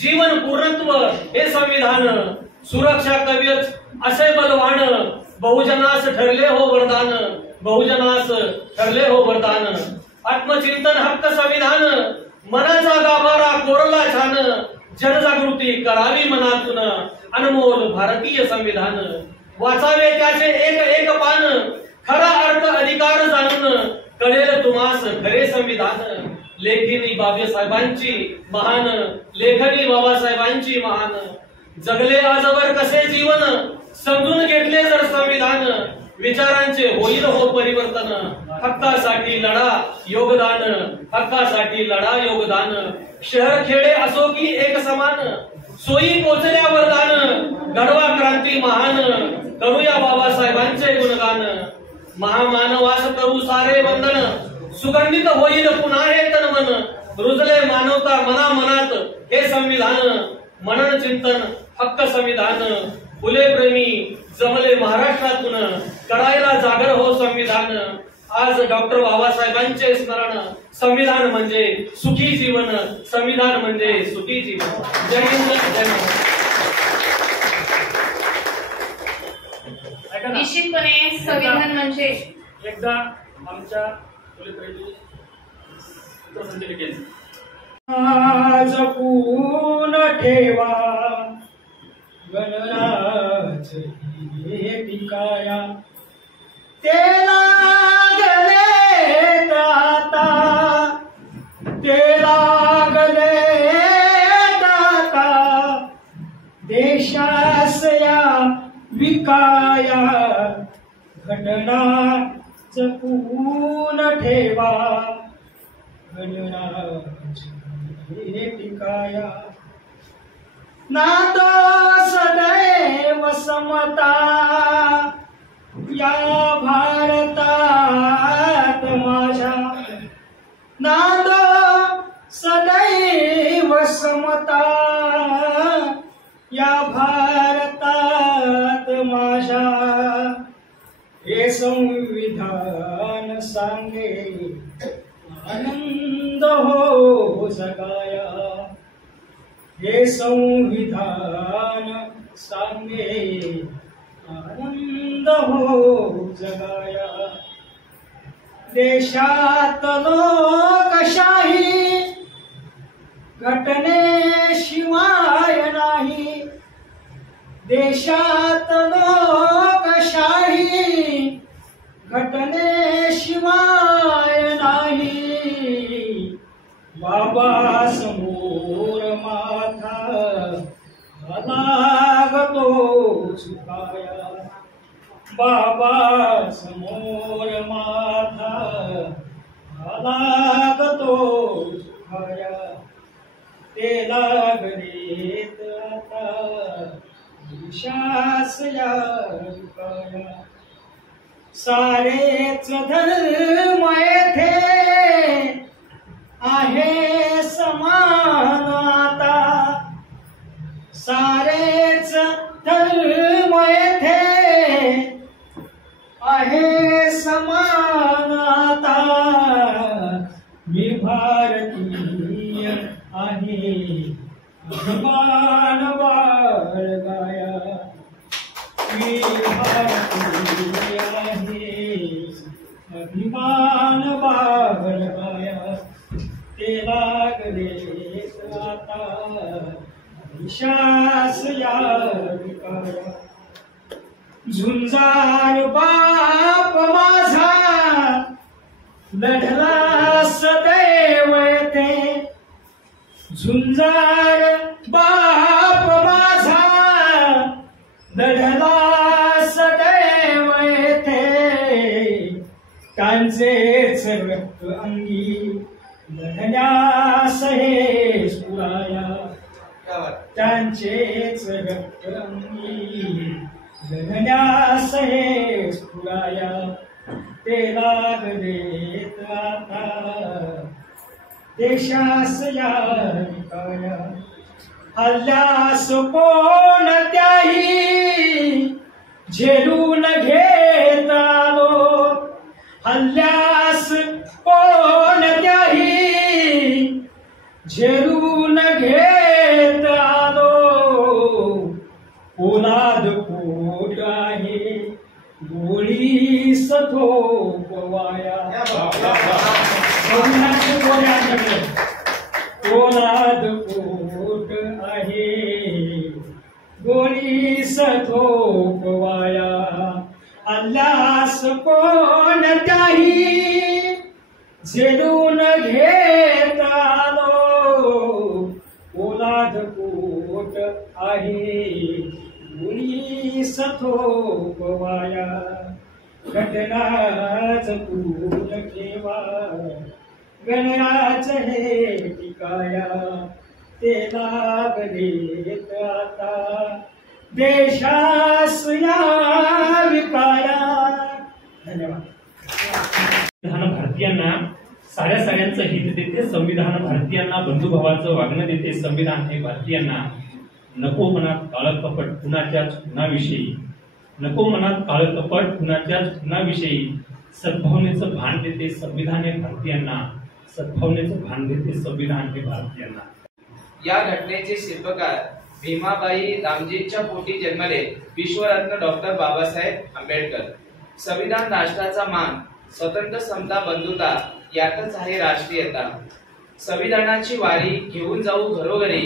जीवन पूर्णत्व हे संविधान, सुरक्षा कवच असे बलवान, बहुजनास ठरले हो वरदान, बहुजनास ठरले हो वरदान. आत्मचिंतन हक्क संविधान, मनाचा गाभारा कोरला छान, जनजागृती करावी मनातून, अनमोल भारतीय संविधान. वाचावे त्याचे एक एक पान, खरा अर्थ अधिकार जाणून, कळेल तुम्हास खरे संविधान. लेखिनी बाबासाहेबांची महान, लेखनी बाबासाहेबांची महान, जगले आजवर कसे जीवन, समजून घेतले जर संविधान, विचारांचे होईल हो परिवर्तन, हक्कासाठी लढा योगदान, हक्कासाठी लढा योगदान. शहर खेडे असो की एक समान, सोयी पोचल्या वरदान, घडवा क्रांती महान, करूया बाबासाहेबांचे गुणगान. महामानवास करू सारे वंदन, सुगंधित होईल पुन्हा हे तन मन, रुजले मानवता मना मनात हे संविधान. मनन चिंतन हक्क संविधान, फुले प्रेमी जमले महाराष्ट्रातून, करायला जागर हो संविधान. आज डॉक्टर बाबासाहेबांचे स्मरण, संविधान म्हणजे सुखी जीवन, संविधान म्हणजे सुखी जीवन. जय हिंद, जय महाराष्ट्र. निश्चितपणे संविधान म्हणजे एकदा आमच्या जपून ठेवा गणराज पिकाया, ते लागले दाता, ते लागले दाता, देशास या विकाया घटना जपून ठेवा गणराज्य टिकाया नातो सदैव समता या भारतात माझ्या नातो सदैव समता या भारतात माझ्या हे संविधान सांगे आनंद हो जगाया हे संविधान सांगे आनंद हो जगाया देशात लोकशाही घटनेशिवाय नाही देशात लोकशाही घटनेशिवाय नाही बाबा समोर माथा लागतो झुकाया बाबा समोर माथा लागतो झुकाया ते लागलेत आता देशास या विकाया सारेच धर्म येथे आहे समान आता सारेच धर्म येथे आहे समान आता मी भारतीय आहे अभिमान बाळगाया मी भारतीय आहे अभिमान बाळगाया ते लागले आता विश्वास या विकाया झुंजार बाप माझा लढला सदैव येथे झुंजार बाप माझा लढला सदैव येथे त्यांचेच रक्त अंगी लढण्यास हे स्फुराया त्यांचेच रक्त अंगी लढण्यास हे स्फुराया ते लागलेत आता देशास या विकाया हल्ल्यास कोणत्याही झेलून घेत आलो हल्ल्यास कोणत्याही झेलून घेत आलो पोलाद पोट आहे गोळी सथोपवाया पोलाद पोट आहे गोळी सथोपवाया हल्ल्यास कोणत्याही झेलून घेत आलो पोलाद पोट आहे गोळी सथोपवाया घटना जपून ठेवा गणराज्य हे टिकाया ते लागलेत आता देशास या विकाया धन्यवाद संविधान भारतीयांना साऱ्यांचं हित देते संविधान भारतीयांना बंधुभावाचं वागणं देते संविधान हे भारतीयांना नको मनात काळं कपट कुणाच्याच खुनाविषयी नको मनात काळं कपट कुणाच्याच खुनाविषयी सद्भावनेचं भान देते संविधान हे भारतीयांना सद्भावनेचं भान देते संविधान हे भारतीयांना या घटनेचे शिल्पकार भीमाबाई रामजींच्या पोटी जन्मले विश्वरत्न डॉक्टर बाबासाहेब आंबेडकर संविधान राष्ट्राचा मान स्वतंत्र समता बंधुता यातच आहे राष्ट्रीयता संविधानाची वारी घेऊन जाऊ घरोघरी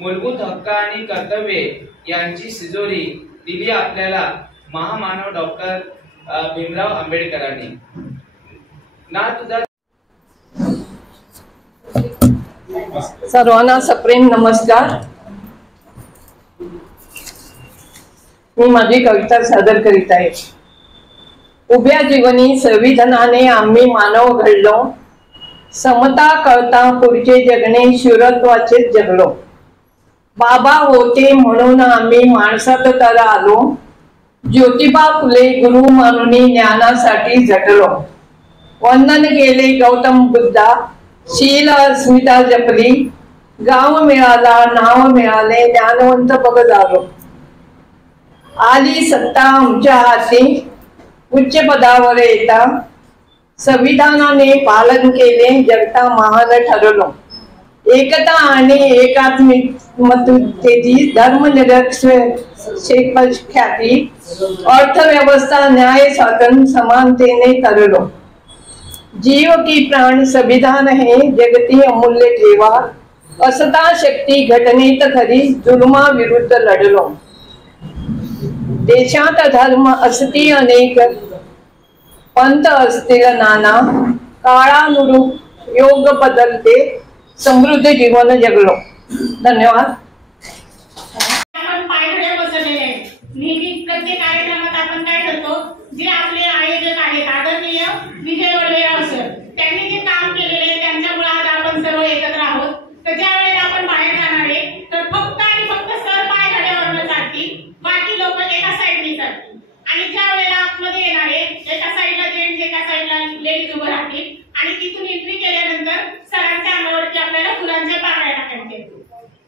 मूलभूत हक्क आणि कर्तव्ये यांची सिजोरी दिली आपल्याला महामानव डॉक्टर भीमराव आंबेडकरांनी ना तुझा सर्वांना सप्रेम नमस्कार. मी माझी कविता सादर करीत आहे. उभ्या जीवनी संविधानाने आम्ही मानव घडलो, समता कळता पुढचे जगणे शूरत्वाचे जगलो. बाबा होते म्हणून आम्ही माणसात तर आलो, ज्योतिबा फुले गुरु मानुनी ज्ञानासाठी झटलो. वंदन केले गौतम बुद्धा, शील अस्मिता जपली, गाव मिळाला नाव मिळाले ज्ञानवंत बघ झालो. आली सत्ता आमच्या हाती उच्च पदावर येता, संविधानाने पालन केले जगता महान ठरलो. एकता आणि एकात्मिकतेची धर्मनिरपेक्ष ख्याती, अर्थव्यवस्था न्याय स्वातंत्र्य समानतेने तरलो. जीव की प्राण संविधान हे जगती अमूल्य ठेवा, असता शक्ती घटनेत खरी जुलमा विरुद्ध लढलो. देशात धर्म असती अनेक पंथ असतील नाना, काळानुरूप योग बदलते समृद्ध जीवन जगलो. धन्यवाद. आपण पायघड्या बसवलेले आहेत. नेहमी प्रत्येक कार्यक्रमात आपण काय करतो, जे आपले आयोजक आहेत आदरणीय विजय वडवेराव सर, त्यांनी जे काम केलेले त्यांच्यामुळे आज आपण सर्व एकत्र आहोत. तर ज्या वेळेला आपण बाहेर जाणार आहे तर फक्त आणि फक्त सर पायघड्यावरनं जातील, बाकी लोक एका साईडनी जातील. आणि ज्या वेळेला आतमध्ये येणार आहे एका साईडला जेंट्स एका साईडला लेडीज उभं राहतील आणि तिथून एंट्री केल्यानंतर सरांच्या अंगावरती आपल्याला फुलांच्या पाकळ्या टाकायच्या.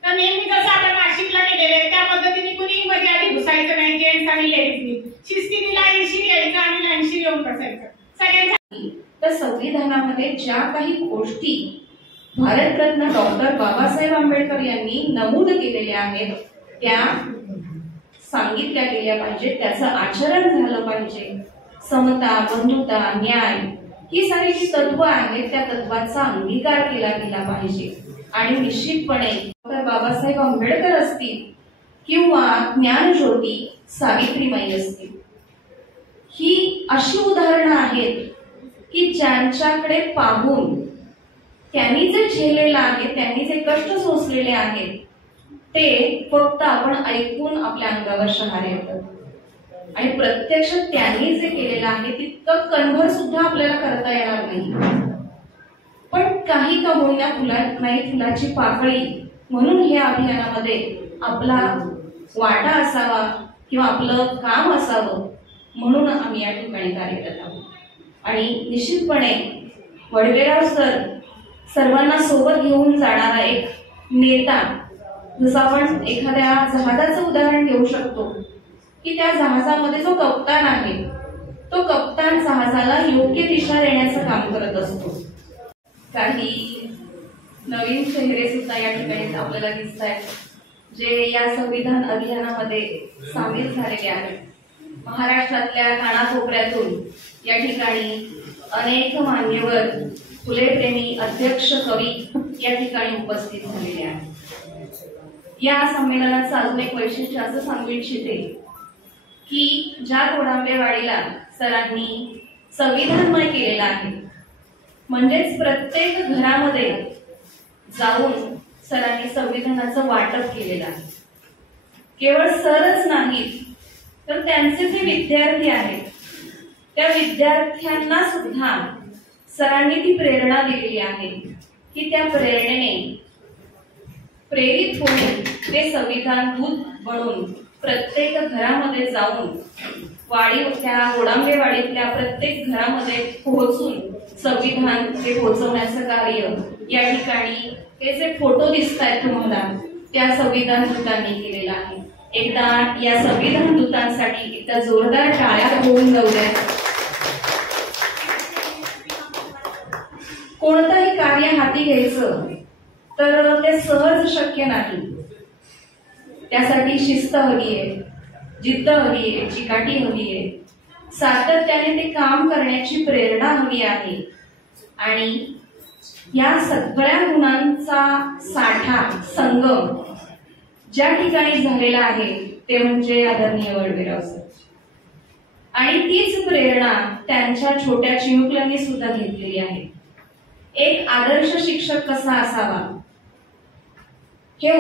तर नेहमी जसं आपण नाशिकला केलेले आहे त्या पद्धतीने कुणीही मध्ये आधी घुसायचं नाही. जेंट्स आणि लेडीजनी शिस्तीने लाईनशी यायचं आणि लाईनशी येऊन बसायचं सगळ्यांच्या. तर संविधानामध्ये ज्या काही गोष्टी भारतरत्न डॉक्टर बाबासाहेब आंबेडकर यांनी नमूद केलेल्या आहेत त्या सांगितल्या गेल्या पाहिजेत, त्याचं आचरण झालं पाहिजे. समता, बंधुता, न्याय ही सारी जी तत्व आहेत त्या तत्वाचा अंगीकार केला गेला पाहिजे. आणि निश्चितपणे डॉक्टर बाबासाहेब आंबेडकर असतील किंवा ज्ञानज्योती सावित्रीबाई असतील, ही अशी उदाहरणं आहेत की ज्यांच्याकडे पाहून त्यांनी जे झेललेलं आहे, त्यांनी जे कष्ट सोसलेले आहेत ते फक्त आपण ऐकून आपल्या अंगावर शहारे येतात. आणि प्रत्यक्ष त्यांनी जे केलेलं आहे तितकं कन्व्हर सुद्धा आपल्याला करता येणार नाही. पण काही का होईना फुलाची पाकळी म्हणून हे अभियानामध्ये आपला वाटा असावा किंवा आपलं काम असावं म्हणून आम्ही या ठिकाणी कार्यरत आहोत. आणि निश्चितपणे वडवेराव सर सर्वांना सोबत घेऊन जाणारा एक नेता. जसं आपण एखाद्या जहाजाचं उदाहरण घेऊ शकतो की त्या जहाजामध्ये जो कप्तान आहे तो कप्तान जहाजाला योग्य दिशा देण्याचं काम करत असतो. काही नवीन चेहरे सुद्धा या ठिकाणी आपल्याला दिसत आहेत जे या संविधान अभियानामध्ये सामील झालेले आहेत. महाराष्ट्रातल्या कानाकोपऱ्यातून या ठिकाणी अनेक मान्यवर, फुलेप्रेमी, अध्यक्ष, कवी या ठिकाणी उपस्थित झालेले आहेत. या संमेलनाचं अजून एक वैशिष्ट्य असं सांगू इच्छिते की ज्या गोडांबेवाडीला सरांनी संविधानमय केलेला आहे, म्हणजेच प्रत्येक घरामध्ये जाऊन सरांनी संविधानाचं वाटप केलेलं आहे. केवळ सरच नाही तर त्यांचे जे विद्यार्थी आहेत त्या विद्यार्थ्यांना सुद्धा सरांनी ती प्रेरणा दिलेली आहे की त्या प्रेरणेने प्रेरित होऊन ते संविधान दूत बनून प्रत्येक घरामध्ये जाऊन त्या गोडांबेवाडीतल्या प्रत्येक घरामध्ये पोहोचून संविधान हे पोहोचवण्याचं कार्य या ठिकाणी हे जे फोटो दिसत आहेत तुम्हाला त्या संविधान दूतांनी केलेला आहे. एकदा या संविधान दूतांसाठी एकदा जोरदार टाळ्या होऊन जाऊ द्या. कोणतंही कार्य हाती घ्यायचं तर ते सहज शक्य नाही. त्यासाठी शिस्त हवी आहे, जिद्द हवी आहे, चिकाटी हवी आहे, सातत्याने ते काम करण्याची प्रेरणा हवी आहे. आणि या सगळ्या गुणांचा साठा संगम ज्या ठिकाणी झालेला आहे ते म्हणजे आदरणीय वडवेराव सर. आणि तीच प्रेरणा त्यांच्या छोट्या चिमुकल्यांनी सुद्धा घेतलेली आहे. एक आदर्श शिक्षक कसा असावा हे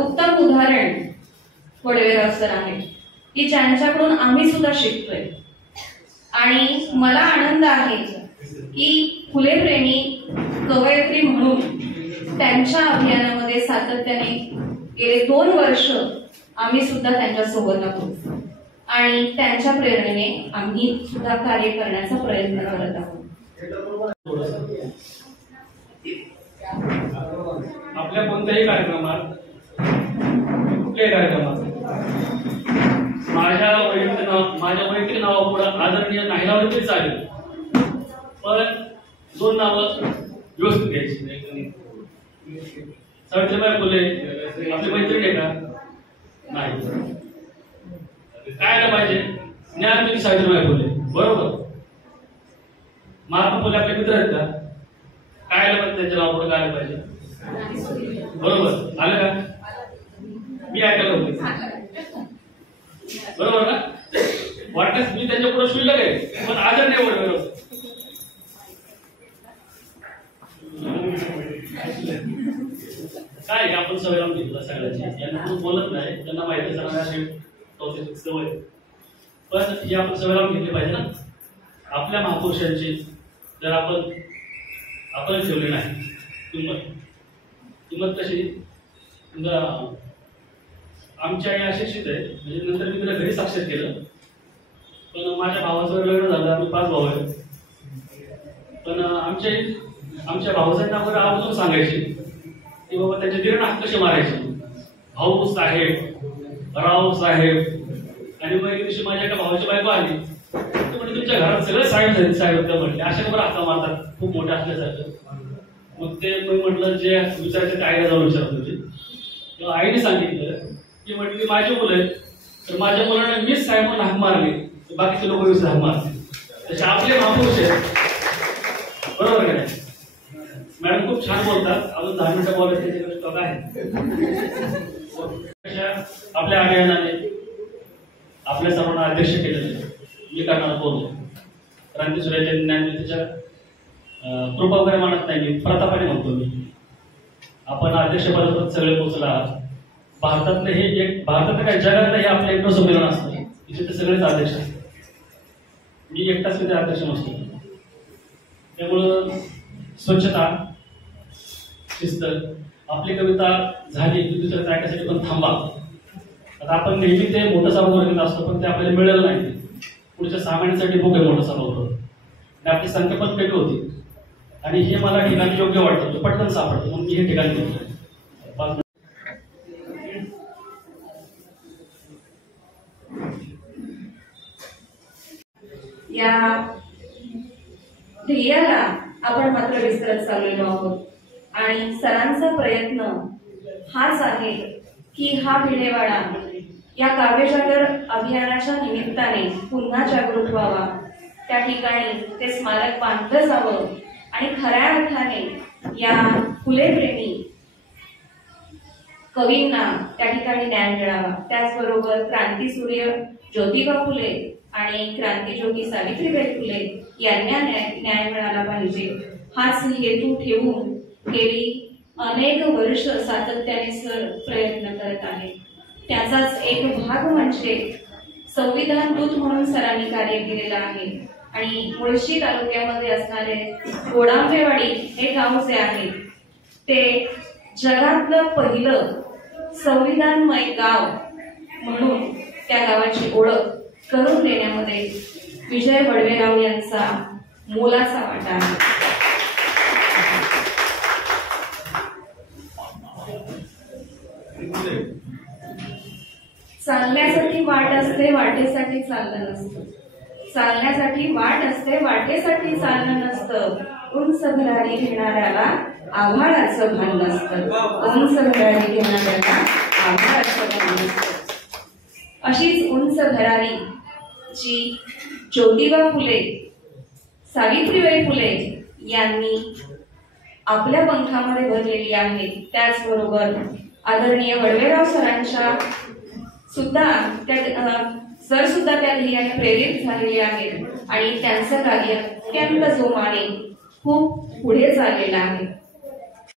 उत्तम उदाहरण वडवेराव सर आहे. की ज्यांच्याकडून आम्ही सुद्धा शिकतोय. आणि मला आनंद आहे की फुले प्रेमी कवयित्री म्हणून त्यांच्या अभियानामध्ये सातत्याने गेले 2 वर्ष आम्ही सुद्धा त्यांच्या सोबत आहोत आणि त्यांच्या प्रेरणेने आम्ही सुद्धा कार्य करण्याचा प्रयत्न करत आहोत. आपल्या कोणत्याही कार्यक्रमात कुठल्याही कार्यक्रमात माझ्या वैयक्तिक नावापुढे आदरणीय नाही लावलं तरी चालेल, पण 2 नावं व्यवस्थित घ्यायची. सावित्रीबाई फुले आपली मैत्रीण आहे का? नाही. काय आलं पाहिजे? ज्ञानज्योती सावित्रीबाई फुले, बरोबर. महात्मा फुले आपले मित्र आहेत का? काय आलं पाहिजे त्यांच्या नावापुढे? काय आलं पाहिजे? बरोबर. आलं का? मी ऐकायला होते, बरोबर ना? वाटल्यास मी त्यांच्या पुढे शुल्लक आहे, पण आदर नाही बरोबर. काय आपण सवय लावून घेतला सगळ्याची. यांना बोलत नाही, त्यांना माहिती सगळ्या सवय, पण ही आपण सवय लावून घेतली पाहिजे ना. आपल्या महापुरुषांची जर आपण ठेवली नाही किंमत कशी? आमची आई अशिक्षित आहे, म्हणजे नंतर मी तिला घरी साक्षर केलं, पण माझ्या भावाचं लग्न झालं. आम्ही 5 भाऊ आहेत, पण आमच्या भाऊसाहेब आपण आवर्जून सांगायची की बाबा त्याचे दीर्ण हात कसे मारायचे. भाऊ साहेब, राव साहेब. आणि मग एक दिवशी माझ्या एका भावाची बायको आली, म्हणजे तुमच्या घरात सगळं साहेब साहेब म्हटले, अशा खबर हाता मारतात खूप मोठ्या असल्यासारखं. मग ते मी म्हटलं जे विचारायचं ते आईला जाऊन विचारत होते. तेव्हा आईने सांगितलं की म्हटली माझी मुलं आहेत, तर माझ्या मुलांना मीच साहेब म्हणून हाक मारली, तर बाकीचे लोक वीस हाक मारले. तसे आपले महापुरुष आहेत, बरोबर का नाही? मॅडम खूप छान बोलतात, अजून 10 मिनिटं बोलायचं त्याच्याकडे स्टॉक आहे. आपल्या अभियानाने आपल्या सर्वांना अध्यक्ष केलेले मी करणार बोलतो. क्रांतीसूर्याच्या ज्ञानज्योतीच्या कृपा वगैरे मानत नाही, मी प्रतापाने म्हणतो. मी आपण अध्यक्षपदापर्यंत सगळे पोहोचला आहात. भारतातलं काय जगातलं हे आपलं एकटं संमेलन असतं, तिथे सगळेच अध्यक्ष असतात. मी एकटाच तिथे अध्यक्ष नसतो. त्यामुळं स्वच्छता, शिस्त. आपली कविता झाली की दुसऱ्याचं ऐकण्यासाठी पण थांबा. आता आपण नेहमी ते मोठं सभागृह घेत असतो, पण ते आपल्याला मिळालं नाही. पुढच्या 6 महिन्यासाठी बुक आहे मोठं सभागृह, आणि आपली संख्या पण कमी होती. आणि हे मला ठिकाण योग्य वाटतं, पटकन सापडतं, म्हणून मी हे ठिकाण घेतलं. या ध्येयाला आपण मात्र विसरत चाललेलो आहोत. आणि सरांचा प्रयत्न हाच आहे की हा भिडेवाडा या काव्यजागर अभियानाच्या निमित्ताने पुन्हा जागृत व्हावा. त्या ठिकाणी ते स्मारक बांधलं जावं आणि खऱ्या अर्थाने या फुलेप्रेमी कवींना त्या ठिकाणी न्याय मिळावा. त्याचबरोबर क्रांतीसूर्य ज्योतिबा फुले आणि क्रांतीज्योती सावित्रीबाई फुले यांना न्याय मिळाला पाहिजे, हाच हेतू ठेवून गेली अनेक वर्ष सातत्याने सर प्रयत्न करत आहे. त्याचाच एक भाग म्हणजे संविधान दूत म्हणून सरांनी कार्य केलेलं आहे. आणि मुळशी तालुक्यामध्ये असणारे गोडांबेवाडी हे गाव जे आहे ते जगातलं पहिलं संविधानमय गाव म्हणून त्या गावाची ओळख करून देण्यामध्ये विजय वडवेराव यांचा मोलाचा वाटा आहे. चालण्यासाठी वाट असते, वाटेसाठी चाललं नसतं. चालण्यासाठी वाट असते, वाटेसाठी चाललं नसतं. उंच भरारी घेणाऱ्याला आभाळाचं भान नसतं. उंच भरारी घेणाऱ्याला आभाळाचं भान नसतं. अशीच उंच भरारी जी ज्योतिबा फुले, सावित्रीबाई फुले यांनी आपल्या पंखामध्ये भरलेली आहे. त्याचबरोबर आदरणीय वडवेराव सरांच्या सुद्धा सर सुद्धा त्या ध्येयाने प्रेरित झालेले आहेत आणि त्यांचं कार्य अत्यंत जोमाने खूप पुढे चाललेलं आहे.